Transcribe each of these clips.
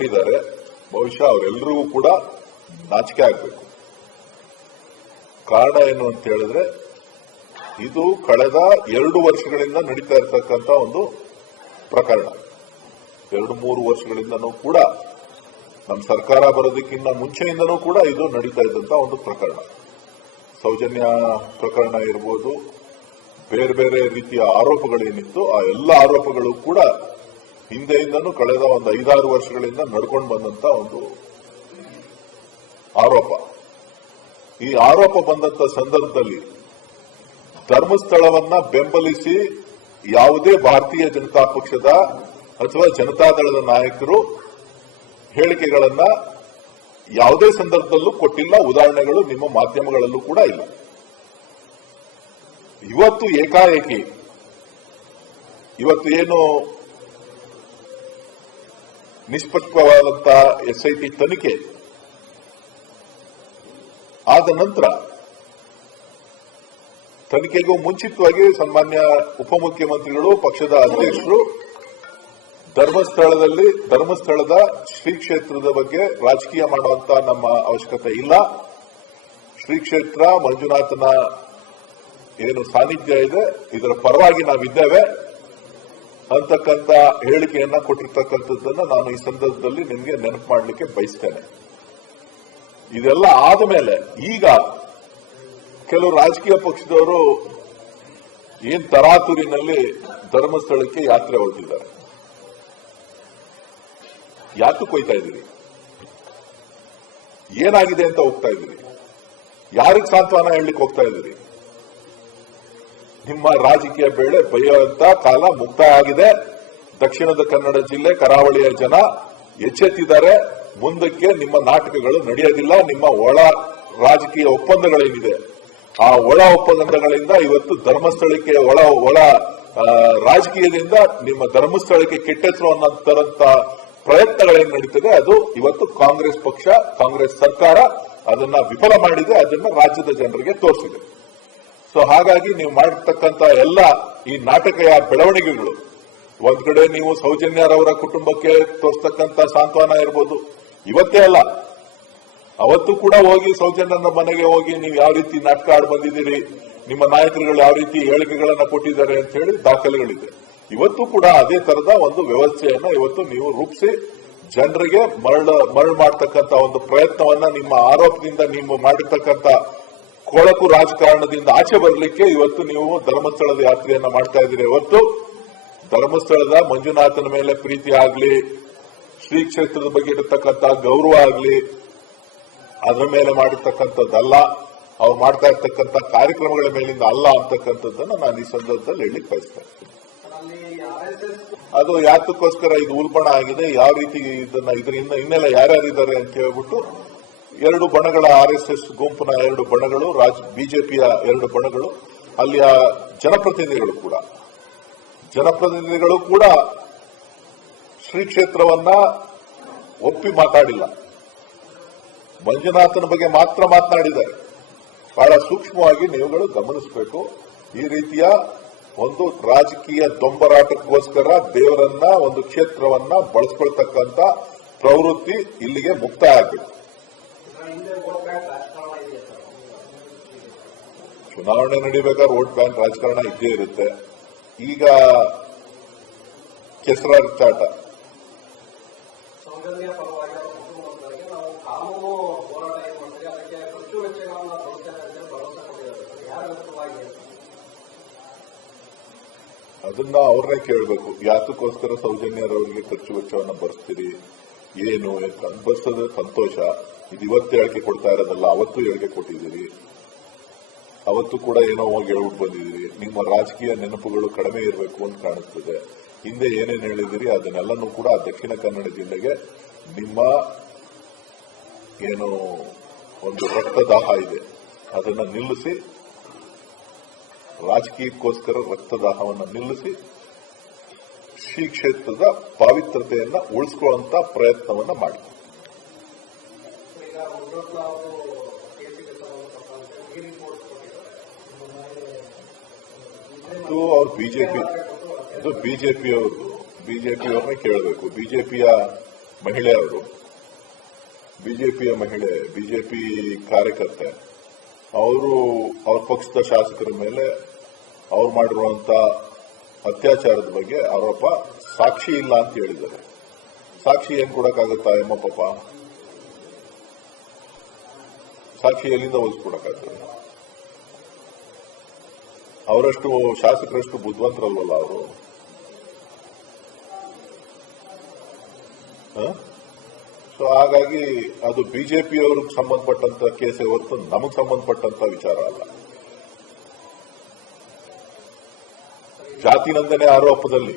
ಕೊಟ್ಟಿದ್ದಾರೆ. ಬಹುಶಃ ಅವರೆಲ್ಲರಿಗೂ ಕೂಡ ನಾಚಿಕೆ ಆಗಬೇಕು. ಕಾರಣ ಏನು ಅಂತ ಹೇಳಿದ್ರೆ, ಇದು ಕಳೆದ 2 ವರ್ಷಗಳಿಂದ ನಡೀತಾ ಇರತಕ್ಕಂತ ಒಂದು ಪ್ರಕರಣ. 2-3 ವರ್ಷಗಳಿಂದನೂ ಕೂಡ ನಮ್ಮ ಸರ್ಕಾರ ಬರೋದಕ್ಕಿಂತ ಮುಂಚೆಯಿಂದನೂ ಕೂಡ ಇದು ನಡೀತಾ ಇದ್ದಂತ ಒಂದು ಪ್ರಕರಣ. ಸೌಜನ್ಯ ಪ್ರಕರಣ ಇರ್ಬೋದು, ಬೇರೆ ಬೇರೆ ರೀತಿಯ ಆರೋಪಗಳೇನಿತ್ತು ಆ ಎಲ್ಲ ಆರೋಪಗಳು ಕೂಡ ಹಿಂದೆಯಿಂದನೂ ಕಳೆದ ಒಂದು 5-6 ವರ್ಷಗಳಿಂದ ನಡ್ಕೊಂಡು ಬಂದಂತ ಒಂದು ಆರೋಪ. ಈ ಆರೋಪ ಬಂದಂತ ಸಂದರ್ಭದಲ್ಲಿ ಧರ್ಮಸ್ಥಳವನ್ನ ಬೆಂಬಲಿಸಿ ಯಾವುದೇ ಭಾರತೀಯ ಜನತಾ ಪಕ್ಷದ ಅಥವಾ ಜನತಾದಳದ ನಾಯಕರು ಹೇಳಿಕೆಗಳನ್ನ ಯಾವುದೇ ಸಂದರ್ಭದಲ್ಲೂ ಕೊಟ್ಟಿಲ್ಲ. ಉದಾಹರಣೆಗಳು ನಿಮ್ಮ ಮಾಧ್ಯಮಗಳಲ್ಲೂ ಕೂಡ ಇಲ್ಲ. ಇವತ್ತು ಏಕಾಏಕಿ ಇವತ್ತು ಏನು ನಿಷ್ಪಕ್ಷಪಾತವಾದಂತ SIT ತನಿಖೆ ಆದ ನಂತರ ತನಿಖೆಗೂ ಮುಂಚಿತವಾಗಿ ಸನ್ಮಾನ್ಯ ಉಪಮುಖ್ಯಮಂತ್ರಿಗಳು, ಪಕ್ಷದ ಅಧ್ಯಕ್ಷರು ಧರ್ಮಸ್ಥಳದ ಶ್ರೀ ಕ್ಷೇತ್ರದ ಬಗ್ಗೆ ರಾಜಕೀಯ ಮಾಡುವಂತ ನಮ್ಮ ಅವಶ್ಯಕತೆ ಇಲ್ಲ. ಶ್ರೀ ಕ್ಷೇತ್ರ ಮಂಜುನಾಥನ ಏನು ಸಾನ್ನಿಧ್ಯ ಇದೆ, ಇದರ ಪರವಾಗಿ ನಾವಿದ್ದೇವೆ ಅಂತಕ್ಕಂಥ ಹೇಳಿಕೆಯನ್ನ ಕೊಟ್ಟಿರ್ತಕ್ಕಂಥದ್ದನ್ನ ನಾನು ಈ ಸಂದರ್ಭದಲ್ಲಿ ನಿಮಗೆ ನೆನಪು ಮಾಡಲಿಕ್ಕೆ ಬಯಸ್ತೇನೆ. ಇದೆಲ್ಲ ಆದ ಮೇಲೆ ಈಗ ಕೆಲವು ರಾಜಕೀಯ ಪಕ್ಷದವರು ಏನ್ ತರಾತುರಿನಲ್ಲಿ ಧರ್ಮಸ್ಥಳಕ್ಕೆ ಯಾತ್ರೆ ಹೊರಟಿದ್ದಾರೆ. ಯಾತಕ್ಕೆ ಹೋಗ್ತಾ ಇದ್ದೀರಿ? ಏನಾಗಿದೆ ಅಂತ ಹೋಗ್ತಾ ಇದ್ದೀರಿ? ಯಾರಿಗೆ ಸಾಂತ್ವನ ಹೇಳಲಿಕ್ಕೆ ಹೋಗ್ತಾ ಇದ್ದೀರಿ? ನಿಮ್ಮ ರಾಜಕೀಯ ಬೇಳೆ ಬೈಯುವಂತ ಕಾಲ ಮುಕ್ತಾಯ ಆಗಿದೆ. ದಕ್ಷಿಣದ ಕನ್ನಡ ಜಿಲ್ಲೆ ಕರಾವಳಿಯ ಜನ ಎಚ್ಚೆತ್ತಿದ್ದಾರೆ. ಮುಂದಕ್ಕೆ ನಿಮ್ಮ ನಾಟಕಗಳು ನಡೆಯೋದಿಲ್ಲ. ನಿಮ್ಮ ಒಳ ರಾಜಕೀಯ ಒಪ್ಪಂದಗಳೇನಿದೆ ಆ ಒಳ ಒಪ್ಪಂದಗಳಿಂದ ಇವತ್ತು ಧರ್ಮಸ್ಥಳಕ್ಕೆ ಒಳ ರಾಜಕೀಯದಿಂದ ನಿಮ್ಮ ಧರ್ಮಸ್ಥಳಕ್ಕೆ ಕೆಟ್ಟೆಸರು ಅನ್ನೋಂತ ಪ್ರಯತ್ನಗಳೇನು ನಡೀತದೆ ಅದು ಇವತ್ತು ಕಾಂಗ್ರೆಸ್ ಪಕ್ಷ, ಕಾಂಗ್ರೆಸ್ ಸರ್ಕಾರ ಅದನ್ನ ವಿಫಲ ಮಾಡಿದೆ. ಅದನ್ನ ರಾಜ್ಯದ ಜನರಿಗೆ ತೋರಿಸಿದೆ. ಸೊ ಹಾಗಾಗಿ ನೀವು ಮಾಡಿರ್ತಕ್ಕಂಥ ಎಲ್ಲ ಈ ನಾಟಕೀಯ ಬೆಳವಣಿಗೆಗಳು, ಒಂದ್ ಕಡೆ ನೀವು ಸೌಜನ್ಯರವರ ಕುಟುಂಬಕ್ಕೆ ತೋರಿಸ್ತಕ್ಕಂಥ ಸಾಂತ್ವನ ಇರ್ಬೋದು, ಇವತ್ತೇ ಅಲ್ಲ ಅವತ್ತು ಕೂಡ ಹೋಗಿ ಸೌಜನ್ಯನ ಮನೆಗೆ ಹೋಗಿ ನೀವು ಯಾವ ರೀತಿ ನಾಟಕ ಆಡಿ ಬಂದಿದ್ದೀರಿ, ನಿಮ್ಮ ನಾಯಕರುಗಳು ಯಾವ ರೀತಿ ಹೇಳಿಕೆಗಳನ್ನ ಕೊಟ್ಟಿದ್ದಾರೆ ಅಂತ ಹೇಳಿ ದಾಖಲೆಗಳಿದೆ. ಇವತ್ತು ಕೂಡ ಅದೇ ತರದ ಒಂದು ವ್ಯವಸ್ಥೆಯನ್ನ ಇವತ್ತು ನೀವು ರೂಪಿಸಿ ಜನರಿಗೆ ಮರಳು ಮಾಡತಕ್ಕಂತ ಒಂದು ಪ್ರಯತ್ನವನ್ನ ನಿಮ್ಮ ಆರೋಪದಿಂದ ನೀವು ಮಾಡಿರ್ತಕ್ಕಂಥ ಕೊಳಕು ರಾಜಕಾರಣದಿಂದ ಆಚೆ ಬರಲಿಕ್ಕೆ ಇವತ್ತು ನೀವು ಧರ್ಮಸ್ಥಳದ ಯಾತ್ರೆಯನ್ನ ಮಾಡ್ತಾ ಇದ್ದೀರಿ. ಹೊರತು ಧರ್ಮಸ್ಥಳದ ಮಂಜುನಾಥನ ಮೇಲೆ ಪ್ರೀತಿ ಆಗ್ಲಿ, ಶ್ರೀ ಕ್ಷೇತ್ರದ ಬಗ್ಗೆ ಇರತಕ್ಕಂಥ ಗೌರವ ಆಗ್ಲಿ, ಅದರ ಮೇಲೆ ಮಾಡಿರ್ತಕ್ಕಂಥದ್ದಲ್ಲ, ಅವ್ರು ಮಾಡ್ತಾ ಇರ್ತಕ್ಕಂಥ ಕಾರ್ಯಕ್ರಮಗಳ ಮೇಲಿಂದ ಅಲ್ಲ ಅಂತಕ್ಕಂಥದ್ದನ್ನ ನಾನು ಈ ಸಂದರ್ಭದಲ್ಲಿ ಹೇಳಲಿಕ್ಕೆ ಬಯಸ್ತೇನೆ. ಅದು ಯಾತಕ್ಕೋಸ್ಕರ ಇದು ಉಲ್ಬಣ ಆಗಿದೆ, ಯಾವ ರೀತಿ ಇದರಿಂದ ಇನ್ನೆಲ್ಲ ಯಾರ್ಯಾರಿದ್ದಾರೆ ಅಂತ ಹೇಳ್ಬಿಟ್ಟು 2 ಬಣಗಳ RSS ಗುಂಪಿನ 2 ಬಣಗಳು, ಬಿಜೆಪಿಯ 2 ಬಣಗಳು, ಅಲ್ಲಿಯ ಜನಪ್ರತಿನಿಧಿಗಳು ಕೂಡ ಶ್ರೀ ಕ್ಷೇತ್ರವನ್ನ ಒಪ್ಪಿ ಮಾತಾಡಿಲ್ಲ. ಮಂಜುನಾಥನ ಬಗ್ಗೆ ಮಾತ್ರ ಮಾತನಾಡಿದ್ದಾರೆ. ಬಹಳ ಸೂಕ್ಷ್ಮವಾಗಿ ನೀವುಗಳು ಗಮನಿಸಬೇಕು. ಈ ರೀತಿಯ ಒಂದು ರಾಜಕೀಯ ದೊಂಬರಾಟಕ್ಕೋಸ್ಕರ ದೇವರನ್ನ, ಒಂದು ಕ್ಷೇತ್ರವನ್ನ ಬಳಸ್ಕೊಳ್ತಕ್ಕಂಥ ಪ್ರವೃತ್ತಿ ಇಲ್ಲಿಗೆ ಮುಕ್ತಾಯ ಆಗಬೇಕು. ಚುನಾವಣೆ ನಡೀಬೇಕಾದ್ರೆ ವೋಟ್ ಬ್ಯಾಂಕ್ ರಾಜಕಾರಣ ಇದ್ದೇ ಇರುತ್ತೆ. ಈಗ ಕೆಸರಾಚಾಟ, ಅದನ್ನ ಅವ್ರನ್ನೇ ಕೇಳಬೇಕು. ಯಾತಕ್ಕೋಸ್ಕರ ಸೌಜನ್ಯರವರಿಗೆ ಖರ್ಚು ವೆಚ್ಚವನ್ನ ಭರಿಸ್ತೀರಿ, ಏನು ಬರ್ಸೋದು ಸಂತೋಷ. ಇದು ಇವತ್ತು ಹೇಳಿಕೆ ಕೊಡ್ತಾ ಇರೋದಲ್ಲ, ಅವತ್ತು ಹೇಳಿಕೆ ಕೊಟ್ಟಿದ್ದೀರಿ. ಅವತ್ತು ಕೂಡ ಏನೋ ಹೋಗಿ ಹೇಳ್ಬಿಟ್ಟು ಬಂದಿದ್ದೀರಿ. ನಿಮ್ಮ ರಾಜಕೀಯ ನೆನಪುಗಳು ಕಡಿಮೆ ಇರಬೇಕು ಅಂತ ಕಾಣಿಸ್ತದೆ. ಹಿಂದೆ ಏನೇನು ಹೇಳಿದಿರಿ ಅದನ್ನೆಲ್ಲನೂ ಕೂಡ ದಕ್ಷಿಣ ಕನ್ನಡ ಜಿಲ್ಲೆಗೆ ನಿಮ್ಮ ಏನು ಒಂದು ರಕ್ತದಾಹ ಇದೆ ಅದನ್ನ ನಿಲ್ಲಿಸಿ, ರಾಜಕೀಯಕ್ಕೋಸ್ಕರ ರಕ್ತದಾಹವನ್ನು ನಿಲ್ಲಿಸಿ ಶ್ರೀ ಕ್ಷೇತ್ರದ ಪಾವಿತ್ರತೆಯನ್ನ ಉಳಿಸ್ಕೊಳ್ಳುವಂತ ಪ್ರಯತ್ನವನ್ನ ಮಾಡಿ. ಇದು ಅವ್ರು ಬಿಜೆಪಿಯವ್ರನ್ನೇ ಕೇಳಬೇಕು. ಬಿಜೆಪಿಯ ಮಹಿಳೆ ಅವರು, ಬಿಜೆಪಿಯ ಮಹಿಳೆ, ಬಿಜೆಪಿ ಕಾರ್ಯಕರ್ತೆ, ಅವರು ಅವ್ರ ಪಕ್ಷದ ಶಾಸಕರ ಮೇಲೆ ಅವ್ರು ಮಾಡಿರುವಂತ ಅತ್ಯಾಚಾರದ ಬಗ್ಗೆ ಆರೋಪ, ಸಾಕ್ಷಿ ಇಲ್ಲ ಅಂತ ಹೇಳಿದ್ದಾರೆ. ಸಾಕ್ಷಿ ಏನ್ ಕೊಡಕ್ಕಾಗತ್ತಾ ಎಮ್ಮ ಪಾಪ? ಸಾಕ್ಷಿ ಎಲ್ಲಿಂದ ಒಲಿಸ್ಕೊಡಕ್ಕಾಗ್ತದೆ? ಅವರಷ್ಟು ಶಾಸಕರಷ್ಟು ಬುದ್ಧಿವಂತರಲ್ವಲ್ಲ ಅವರು. ಸೊ ಹಾಗಾಗಿ ಅದು ಬಿಜೆಪಿಯವ್ರಿಗೆ ಸಂಬಂಧಪಟ್ಟಂತ ಕೇಸೇ ಹೊರತು ನಮಗೆ ಸಂಬಂಧಪಟ್ಟಂತ ವಿಚಾರ ಅಲ್ಲ. ಜಾತಿ ನಿಂದನೆ ಆರೋಪದಲ್ಲಿ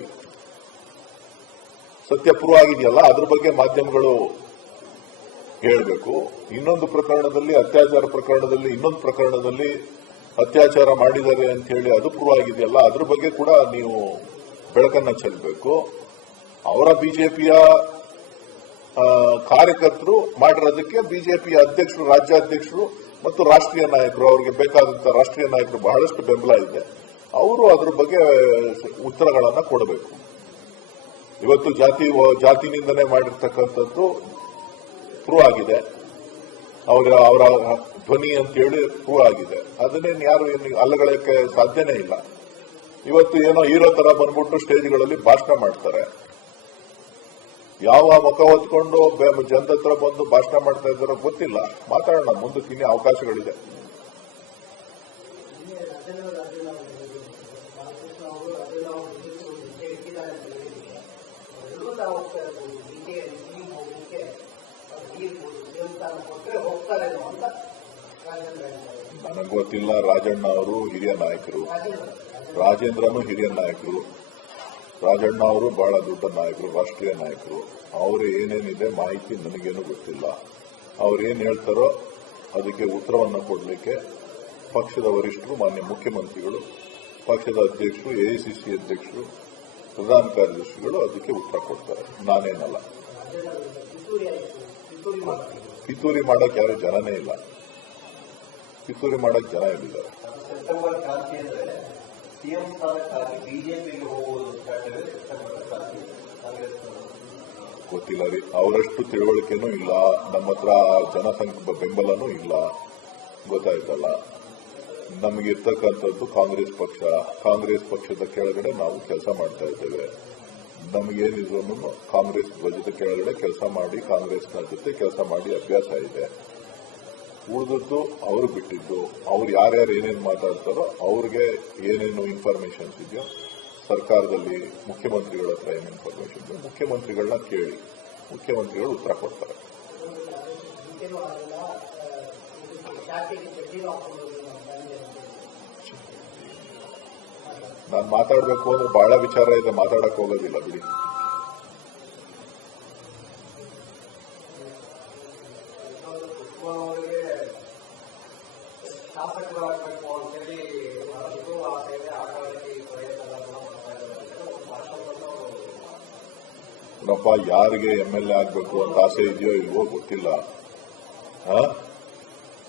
ಸತ್ಯ ಪ್ರೂವ್ ಆಗಿದೆಯಲ್ಲ, ಅದ್ರ ಬಗ್ಗೆ ಮಾಧ್ಯಮಗಳು ಹೇಳಬೇಕು. ಇನ್ನೊಂದು ಪ್ರಕರಣದಲ್ಲಿ, ಅತ್ಯಾಚಾರ ಪ್ರಕರಣದಲ್ಲಿ, ಇನ್ನೊಂದು ಪ್ರಕರಣದಲ್ಲಿ ಅತ್ಯಾಚಾರ ಮಾಡಿದ್ದಾರೆ ಅಂತ ಹೇಳಿ ಅದು ಪ್ರೂವ್ ಆಗಿದೆಯಲ್ಲ, ಅದ್ರ ಬಗ್ಗೆ ಕೂಡ ನೀವು ಬೆಳಕನ್ನ ಚೆಲ್ಲಬೇಕು. ಅವರ ಬಿಜೆಪಿಯ ಕಾರ್ಯಕರ್ತರು ಮಾಡಿರೋದಕ್ಕೆ ಬಿಜೆಪಿಯ ಅಧ್ಯಕ್ಷರು, ರಾಜ್ಯಾಧ್ಯಕ್ಷರು ಮತ್ತು ರಾಷ್ಟ್ರೀಯ ನಾಯಕರು, ಅವರಿಗೆ ಬೇಕಾದಂತಹ ರಾಷ್ಟ್ರೀಯ ನಾಯಕರು ಬಹಳಷ್ಟು ಬೆಂಬಲ ಇದೆ. ಅವರು ಅದ್ರ ಬಗ್ಗೆ ಉತ್ತರಗಳನ್ನ ಕೊಡಬೇಕು. ಇವತ್ತು ಜಾತಿ ನಿಂದನೆ ಮಾಡಿರ್ತಕ್ಕಂಥದ್ದು ಪ್ರೂವ್ ಆಗಿದೆ, ಅವರ ಧ್ವನಿ ಅಂತ ಹೇಳಿ ಪ್ರೂವ್ ಆಗಿದೆ. ಅದನ್ನೇನು ಯಾರು ಅಲ್ಲಗಳಕ್ಕೆ ಸಾಧ್ಯನೇ ಇಲ್ಲ. ಇವತ್ತು ಏನೋ ಹೀರೋ ತರ ಬಂದ್ಬಿಟ್ಟು ಸ್ಟೇಜ್ಗಳಲ್ಲಿ ಭಾಷಣ ಮಾಡ್ತಾರೆ. ಯಾವ ಮುಖ ಹೊತ್ಕೊಂಡು ಜನದ ಹತ್ರ ಬಂದು ಭಾಷಣ ಮಾಡ್ತಾ ಇದ್ದಾರೋ ಗೊತ್ತಿಲ್ಲ. ಮಾತಾಡೋಣ, ಮುಂದಕ್ಕೆ ಇನ್ನೇ ಅವಕಾಶಗಳಿದೆ. ನನಗೆ ಗೊತ್ತಿಲ್ಲ. ರಾಜಣ್ಣ ಅವರು ಹಿರಿಯ ನಾಯಕರು, ರಾಜೇಂದ್ರನು ಹಿರಿಯ ನಾಯಕರು, ರಾಜಣ್ಣ ಅವರು ಬಹಳ ದೊಡ್ಡ ನಾಯಕರು, ರಾಷ್ಟ್ರೀಯ ನಾಯಕರು. ಅವರು ಏನೇನಿದೆ ಮಾಹಿತಿ ನನಗೇನು ಗೊತ್ತಿಲ್ಲ. ಅವ್ರೇನ್ ಹೇಳ್ತಾರೋ ಅದಕ್ಕೆ ಉತ್ತರವನ್ನು ಕೊಡಲಿಕ್ಕೆ ಪಕ್ಷದ ವರಿಷ್ಠರು, ಮಾನ್ಯ ಮುಖ್ಯಮಂತ್ರಿಗಳು, ಪಕ್ಷದ ಅಧ್ಯಕ್ಷರು, ಎಐಸಿಸಿ ಅಧ್ಯಕ್ಷರು, ಪ್ರಧಾನ ಕಾರ್ಯದರ್ಶಿಗಳು ಅದಕ್ಕೆ ಉತ್ತರ ಕೊಡ್ತಾರೆ. ನಾನೇನಲ್ಲ. ಪಿತೂರಿ ಮಾಡಕ್ ಯಾರು ಜನನೇ ಇಲ್ಲ. ಪಿತೂರಿ ಮಾಡಕ್ ಜನ ಇಲ್ಲಿದ್ದಾರೆ. ಸೆಪ್ಟೆಂಬರ್ ಕ್ರಾಂತಿ ಅಂದ್ರೆ ಸಿಎಂ ಸ್ಥಾನಕ್ಕಾಗಿ ಬಿಜೆಪಿಗೆ ಹೋಗುವುದು ಗೊತ್ತಿಲ್ಲ ರೀ. ಅವರಷ್ಟು ತಿಳುವಳಿಕೆನೂ ಇಲ್ಲ, ನಮ್ಮ ಹತ್ರ ಜನಸಂಖ್ಯೆ ಬೆಂಬಲನೂ ಇಲ್ಲ. ಗೊತ್ತಾಯ್ತಲ್ಲ, ನಮಗೆ ಇರ್ತಕ್ಕಂಥದ್ದು ಕಾಂಗ್ರೆಸ್ ಪಕ್ಷ. ಕಾಂಗ್ರೆಸ್ ಪಕ್ಷದ ಕೆಳಗಡೆ ನಾವು ಕೆಲಸ ಮಾಡ್ತಾ ಇದ್ದೇವೆ. ನಮಗೇನಿದ್ರು ಕಾಂಗ್ರೆಸ್ ಧ್ವಜದ ಕೆಳಗಡೆ ಕೆಲಸ ಮಾಡಿ, ಕಾಂಗ್ರೆಸ್ನ ಜೊತೆ ಕೆಲಸ ಮಾಡಿ ಅಭ್ಯಾಸ ಇದೆ. ಉಳಿದದ್ದು ಅವರು ಬಿಟ್ಟಿದ್ದು. ಅವ್ರು ಯಾರ್ಯಾರು ಏನೇನು ಮಾತಾಡ್ತಾರೋ ಅವ್ರಿಗೆ ಏನೇನು ಇನ್ಫಾರ್ಮೇಶನ್ಸ್ ಇದೆಯೋ, ಸರ್ಕಾರದಲ್ಲಿ ಮುಖ್ಯಮಂತ್ರಿಗಳ ಹತ್ರ ಏನು ಇನ್ಫಾರ್ಮೇಶನ್ ಇದೆಯೋ ಮುಖ್ಯಮಂತ್ರಿಗಳನ್ನ ಕೇಳಿ, ಮುಖ್ಯಮಂತ್ರಿಗಳು ಉತ್ತರ ಕೊಡ್ತಾರೆ. ನಾನು ಮಾತಾಡಬೇಕು ಅಂದ್ರೆ ಬಹಳ ವಿಚಾರ ಇದೆ, ಮಾತಾಡಕ್ ಹೋಗೋದಿಲ್ಲ ಬಿಡಿ. ನೋಡಪ್ಪ, ಯಾರಿಗೆ MLA ಆಗ್ಬೇಕು ಅಂತ ಆಸೆ ಇದೆಯೋ ಇಲ್ವೋ ಗೊತ್ತಿಲ್ಲ.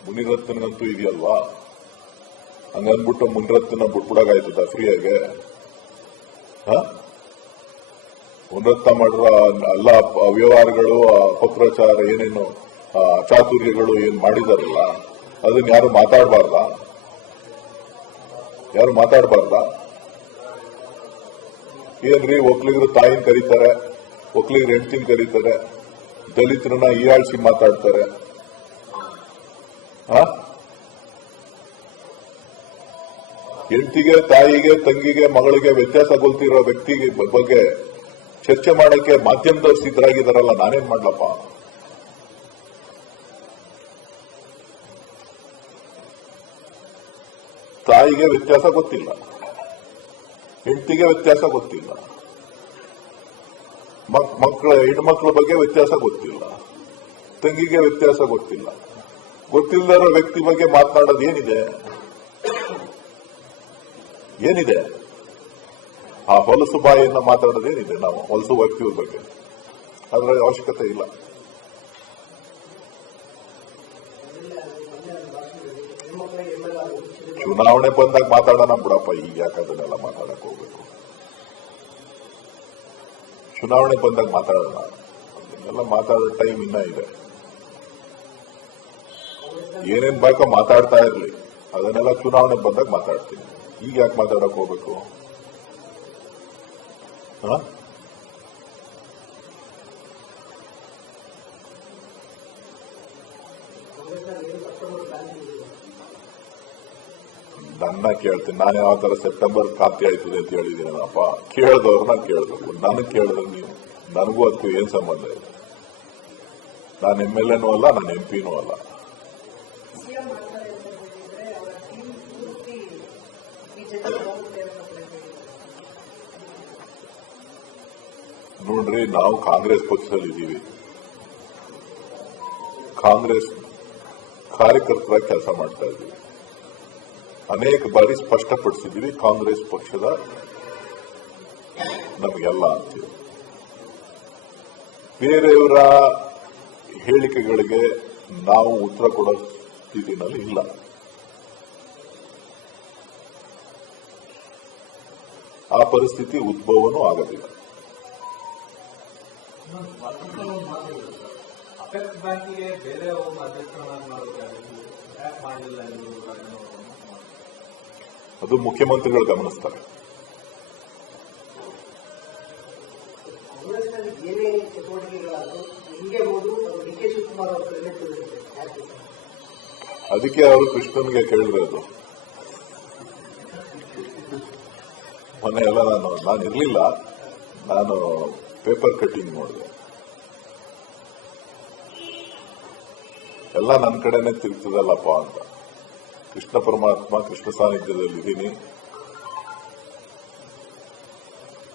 ಮುನಿರತ್ನಂತೂ ಇದೆಯಲ್ವಾ, ಹಂಗನ್ಬಿಟ್ಟು ಮುನಿರತ್ನ ಬಿಟ್ಬಿಡಾಗಾಯ್ತದ ಫ್ರೀಯಾಗೆ? ಮುನಿರತ್ನ ಮಾಡಿರೋ ಎಲ್ಲ ಅವ್ಯವಹಾರಗಳು, ಅಪಪ್ರಚಾರ, ಏನೇನು ಚಾತುರ್ಯಗಳು ಏನ್ ಮಾಡಿದಾರಲ್ಲ, ಅದನ್ನ ಯಾರು ಮಾತಾಡಬಾರ್ದ? ಯಾರು ಮಾತಾಡಬಾರ್ದ? ಏನ್ರಿ, ಒಕ್ಲಿಗರು ತಾಯಿನ ಕರೀತಾರೆ, ಒಕ್ಲಿಗರು ಹೆಂಡತಿನ ಕರೀತಾರೆ, ದಲಿತರನ್ನ ಹೀಯಾಳಿಸಿ ಮಾತಾಡ್ತಾರೆ. ಹೆಂಡತಿಗೆ, ತಾಯಿಗೆ, ತಂಗಿಗೆ, ಮಗಳಿಗೆ ವ್ಯತ್ಯಾಸ ಗೊತ್ತಿರೋ ವ್ಯಕ್ತಿ ಬಗ್ಗೆ ಚರ್ಚೆ ಮಾಡಕ್ಕೆ ಮಾಧ್ಯಮದವ್ರು ಸಿದ್ಧರಾಗಿದ್ದಾರಲ್ಲ, ನಾನೇನ್ ಮಾಡ್ಲಪ್ಪ? ತಾಯಿಗೆ ವ್ಯತ್ಯಾಸ ಗೊತ್ತಿಲ್ಲ, ಹೆಂಡತಿಗೆ ವ್ಯತ್ಯಾಸ ಗೊತ್ತಿಲ್ಲ, ಹೆಣ್ಮಕ್ಳ ಬಗ್ಗೆ ವ್ಯತ್ಯಾಸ ಗೊತ್ತಿಲ್ಲ, ತಂಗಿಗೆ ವ್ಯತ್ಯಾಸ ಗೊತ್ತಿಲ್ಲ. ಗೊತ್ತಿಲ್ಲದಿರೋ ವ್ಯಕ್ತಿ ಬಗ್ಗೆ ಮಾತನಾಡೋದು ಏನಿದೆ? ಏನಿದೆ? ಆ ಹೊಲಸು ಬಾಯಿಯನ್ನ ಮಾತಾಡೋದೇನಿದೆ? ನಾವು ಹೊಲಸು ವ್ಯಕ್ತಿಯ ಬಗ್ಗೆ ಅದರ ಅವಶ್ಯಕತೆ ಇಲ್ಲ. ಚುನಾವಣೆ ಬಂದಾಗ ಮಾತಾಡೋಣ ಬಿಡಪ್ಪ, ಈಗ ಯಾಕೆ ಅದನ್ನೆಲ್ಲ ಮಾತಾಡಕ್ ಹೋಗ್ಬೇಕು? ಚುನಾವಣೆ ಬಂದಾಗ ಮಾತಾಡೋಣ. ಎಲ್ಲ ಮಾತಾಡೋ ಟೈಮ್ ಇನ್ನ ಇದೆ. ಏನೇನ್ ಬೇಕೋ ಮಾತಾಡ್ತಾ ಇರ್ಲಿ, ಅದನ್ನೆಲ್ಲ ಚುನಾವಣೆ ಬಂದಾಗ ಮಾತಾಡ್ತೀನಿ. ಈಗ ಯಾಕೆ ಮಾತಾಡಕ್ ಹೋಗ್ಬೇಕು? ನನ್ನ ಕೇಳ್ತೀನಿ. ನಾನು ಯಾವ ತರ ಸೆಪ್ಟೆಂಬರ್ ಖಾತೆ ಆಯ್ತದೆ ಅಂತ ಹೇಳಿದ್ದೀನಪ್ಪ. ಕೇಳಿದವ್ರನ್ನ ಕೇಳಬೇಕು. ನನಗೆ ಕೇಳಿದ್ರೆ ನೀವು, ನನಗೂ ಅದಕ್ಕೂ ಏನ್ ಸಂಬಂಧ ಇದೆ? ನಾನು MLA ಅಲ್ಲ, ನಾನು MP ಅಲ್ಲ. ನೋಡ್ರಿ, ನಾವು ಕಾಂಗ್ರೆಸ್ ಪಕ್ಷದಲ್ಲಿ ಇದ್ದೀವಿ. ಕಾಂಗ್ರೆಸ್ ಕಾರ್ಯಕರ್ತರ ಕೆಲಸ ಮಾಡ್ತಾ ಇದ್ದೀವಿ. ಅನೇಕ ಬಾರಿ ಸ್ಪಷ್ಟಪಡಿಸಿದ್ದೀವಿ ಕಾಂಗ್ರೆಸ್ ಪಕ್ಷದ ನಮಗೆಲ್ಲ ಅಂತೀವಿ. ಬೇರೆಯವರ ಹೇಳಿಕೆಗಳಿಗೆ ನಾವು ಉತ್ತರ ಕೊಡೋ ಸ್ಥಿತಿನಲ್ಲಿ ಇಲ್ಲ. ಆ ಪರಿಸ್ಥಿತಿ ಉದ್ಭವನೂ ಆಗೋದಿಲ್ಲ. ಅದು ಮುಖ್ಯಮಂತ್ರಿಗಳು ಗಮನಿಸ್ತಾರೆ. ಅದಕ್ಕೆ ಅವರು ಕೃಷ್ಣನ್ಗೆ ಕೇಳಿರೋದು. ಮೊನ್ನೆ ಎಲ್ಲ ನಾನು ಇರ್ಲಿಲ್ಲ, ನಾನು ಪೇಪರ್ ಕಟ್ಟಿಂಗ್ ಮಾಡಿದೆ. ಎಲ್ಲ ನನ್ನ ಕಡೆನೆ ತಿರುಗ್ತದಲ್ಲಪ್ಪ ಅಂತ. ಕೃಷ್ಣ ಪರಮಾತ್ಮ ಕೃಷ್ಣ ಸಾನ್ನಿಧ್ಯದಲ್ಲಿ ಇದ್ದೀನಿ,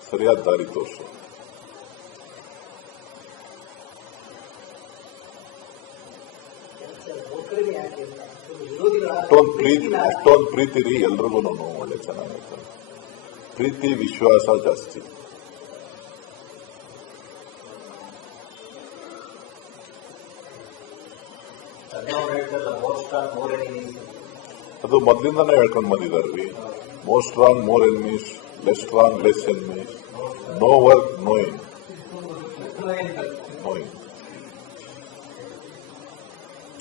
ಸರಿಯಾದ ದಾರಿ ತೋರಿಸು. ಅಷ್ಟೊಂದು ಪ್ರೀತಿ ರೀ ಎಲ್ರಿಗೂ ಒಳ್ಳೆ ಚೆನ್ನಾಗಿರ್ತಾರೆ. ಪ್ರೀತಿ ವಿಶ್ವಾಸ ಜಾಸ್ತಿ. ಅದು ಮೊದಲಿಂದಾನೇ ಹೇಳ್ಕೊಂಡು ಬಂದಿದ್ದಾರೆ. More strong more enemies, less strong less enemies, no work knowing.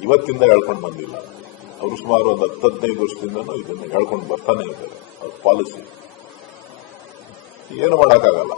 ಇವತ್ತಿಂದ ಹೇಳ್ಕೊಂಡು ಬಂದಿಲ್ಲ. ಅವರು ಸುಮಾರು ಒಂದು 10-15 ವರ್ಷದಿಂದನೂ ಇದನ್ನು ಹೇಳ್ಕೊಂಡು ಬರ್ತಾನೆ ಇದ್ದಾರೆ. ಅವ್ರ ಪಾಲಿಸಿ ಏನು ಮಾಡೋಕ್ಕಾಗಲ್ಲ.